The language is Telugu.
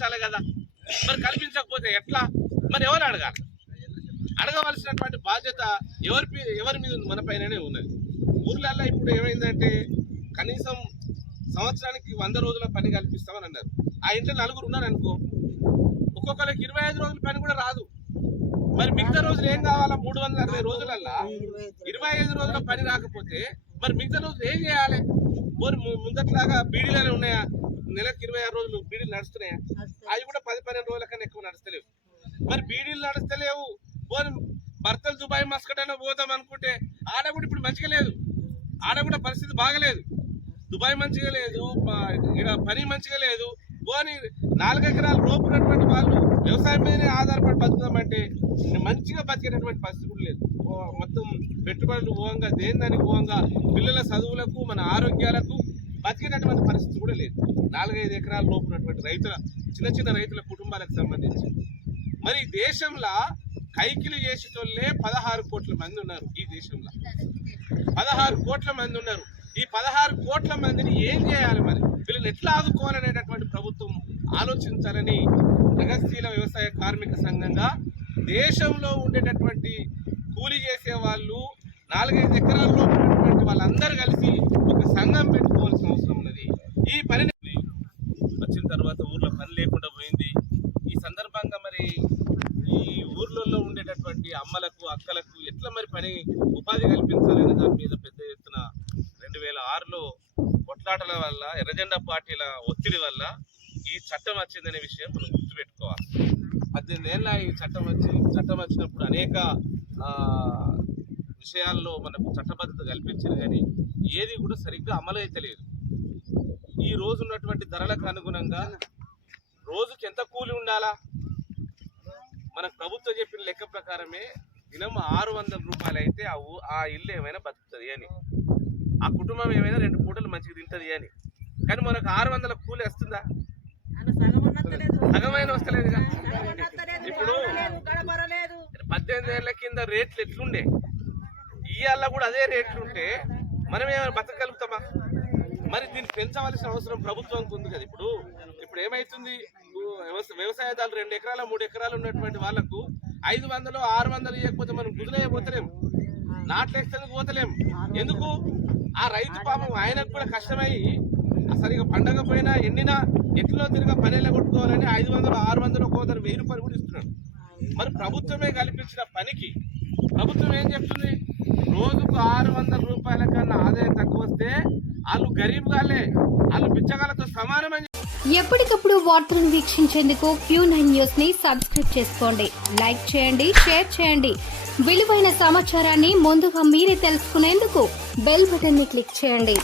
కల్పించాలి కదా. మరి కల్పించకపోతే ఎట్లా? మరి ఎవరు అడగాలి? అడగవలసినటువంటి బాధ్యత ఎవరి మీద ఉంది? మన పైననే ఉన్నది. ఊర్లల్లో ఇప్పుడు ఏమైందంటే కనీసం సంవత్సరానికి 100 రోజుల పని కల్పిస్తామని అన్నారు. ఆ ఇంట్లో 4 ఉన్నారు అనుకో, ఒక్కొక్కరికి 25 రోజుల పని కూడా రాదు. మరి మిగతా రోజులు ఏం కావాలా? 360 రోజులల్లా 25 రోజుల పని రాకపోతే మరి మిగతా రోజులు ఏం చేయాలి? ముందట్లాగా బీడీలనే ఉన్నాయా? నెలకు 26 రోజులు బీడీలు నడుస్తున్నాయా? అవి కూడా 10-12 రోజుల కన్నా ఎక్కువ నడుస్తలేవు. మరి బీడీలు నడుస్తలేవు. భర్తలు దుబాయ్ మస్కట్ అయినా పోతాం అనుకుంటే ఆడ కూడా ఇప్పుడు మంచిగా లేదు. ఆడ కూడా పరిస్థితి బాగలేదు. దుబాయ్ మంచిగా లేదు, పని మంచిగా లేదు. 4 ఎకరాలు రోపున్నటువంటి వాళ్ళు వ్యవసాయం మీదనే ఆధారపడి బతుకుతామంటే మంచిగా బతికేటటువంటి పరిస్థితి కూడా లేదు. మొత్తం పెట్టుబడులు పోవంగా, దేని పోవంగా, పిల్లల చదువులకు, మన ఆరోగ్యాలకు బతికేటటువంటి పరిస్థితి కూడా లేదు. 4-5 ఎకరాలు లోపున్నటువంటి చిన్న రైతుల కుటుంబాలకు సంబంధించి మరి దేశంలో కైకిలు చేసేటోళ్ళే 16 కోట్ల మంది ఉన్నారు. ఈ దేశంలో 16 కోట్ల మంది ఉన్నారు. ఈ 16 కోట్ల మందిని ఏం చేయాలి? మరి వీళ్ళని ఎట్లా ఆదుకోవాలనేటటువంటి ప్రభుత్వం ఆలోచించాలని ప్రగతిశీల వ్యవసాయ కార్మిక సంఘంగా దేశంలో ఉండేటటువంటి కూలీ చేసే వాళ్ళు 4-5 ఎకరాల్లో ఉన్నటువంటి వాళ్ళందరూ కలిసి ఒక సంఘం పెట్టుకోవాల్సిన అవసరం ఉన్నది. ఈ పని వచ్చిన తర్వాత ఊర్లో పని లేకుండా పోయింది. ఈ సందర్భంగా మరి ఈ ఊర్లలో ఉండేటటువంటి అమ్మలకు, అక్కలకు ఎట్లా మరి పని ఉపాధి కల్పించాలనే దాని మీద పెద్ద ఎత్తున 2006లో కొట్లాటల వల్ల, ఎర్రజెండా పార్టీల ఒత్తిడి వల్ల ఈ చట్టం వచ్చిందనే విషయం మనం గుర్తుపెట్టుకోవాలి. 18 ఏళ్ళ ఈ చట్టం వచ్చినప్పుడు అనేక విషయాల్లో మనకు చట్టబద్ధత కల్పించింది, కానీ ఏది కూడా సరిగ్గా అమలు అయితే లేదు. ఈ రోజు ఉన్నటువంటి ధరలకు అనుగుణంగా రోజుకి ఎంత కూలి ఉండాలా? మన ప్రభుత్వం చెప్పిన లెక్క ప్రకారమే దినం 600 రూపాయలు అయితే ఆ ఇల్లు ఏమైనా బతుకుతుంది అని, ఆ కుటుంబం ఏమైనా 2 పూటలు మంచిగా తింటుంది అని. కానీ మనకు 600 కూలి వస్తుందా? సగమైన వస్తలేదుగా. ఇప్పుడు 18 ఏళ్ల కింద రేట్లు ఎట్లుండే, ఇవాళ కూడా అదే రేట్లు ఉంటే మనం ఏమైనా బతకగలుగుతామా? మరి దీన్ని పెంచవలసిన అవసరం ప్రభుత్వానికి ఉంది కదా. ఇప్పుడు ఏమైతుంది, వ్యవసాయదారులు 2 ఎకరాలు 3 ఎకరాలు ఉన్నటువంటి వాళ్ళకు 500 600 ఇవ్వకపోతే మనం కుదిరేయబోతలేం, నాట్లేసేందుకు పోతలేం. ఎందుకు? ఆ రైతు పాపం ఆయనకు కూడా కష్టమై సరిగా పండగ పోయినా ఎండినా ఎట్లో తిరిగా పనిలో కొట్టుకోవాలని 500 600 ఒక్కోసారి 1000 రూపాయలు కూడా ఇస్తున్నాడు. మరి ప్రభుత్వమే కల్పించిన పనికి ప్రభుత్వం ఏం చెప్తుంది? రోజుకు 600 రూపాయల కన్నా ఆదాయం తక్కువ వస్తే వాళ్ళు గరీబ్ గాలే, వాళ్ళు బిచ్చగాళ్ళతో సమానమని. ఎప్పటికప్పుడు వార్తలను వీక్షించేందుకు Q9 న్యూస్ ని సబ్స్క్రైబ్ చేసుకోండి, లైక్ చేయండి, షేర్ చేయండి. విలువైన సమాచారాన్ని ముందుగా మీరే తెలుసుకునేందుకు బెల్ బటన్ ని క్లిక్ చేయండి.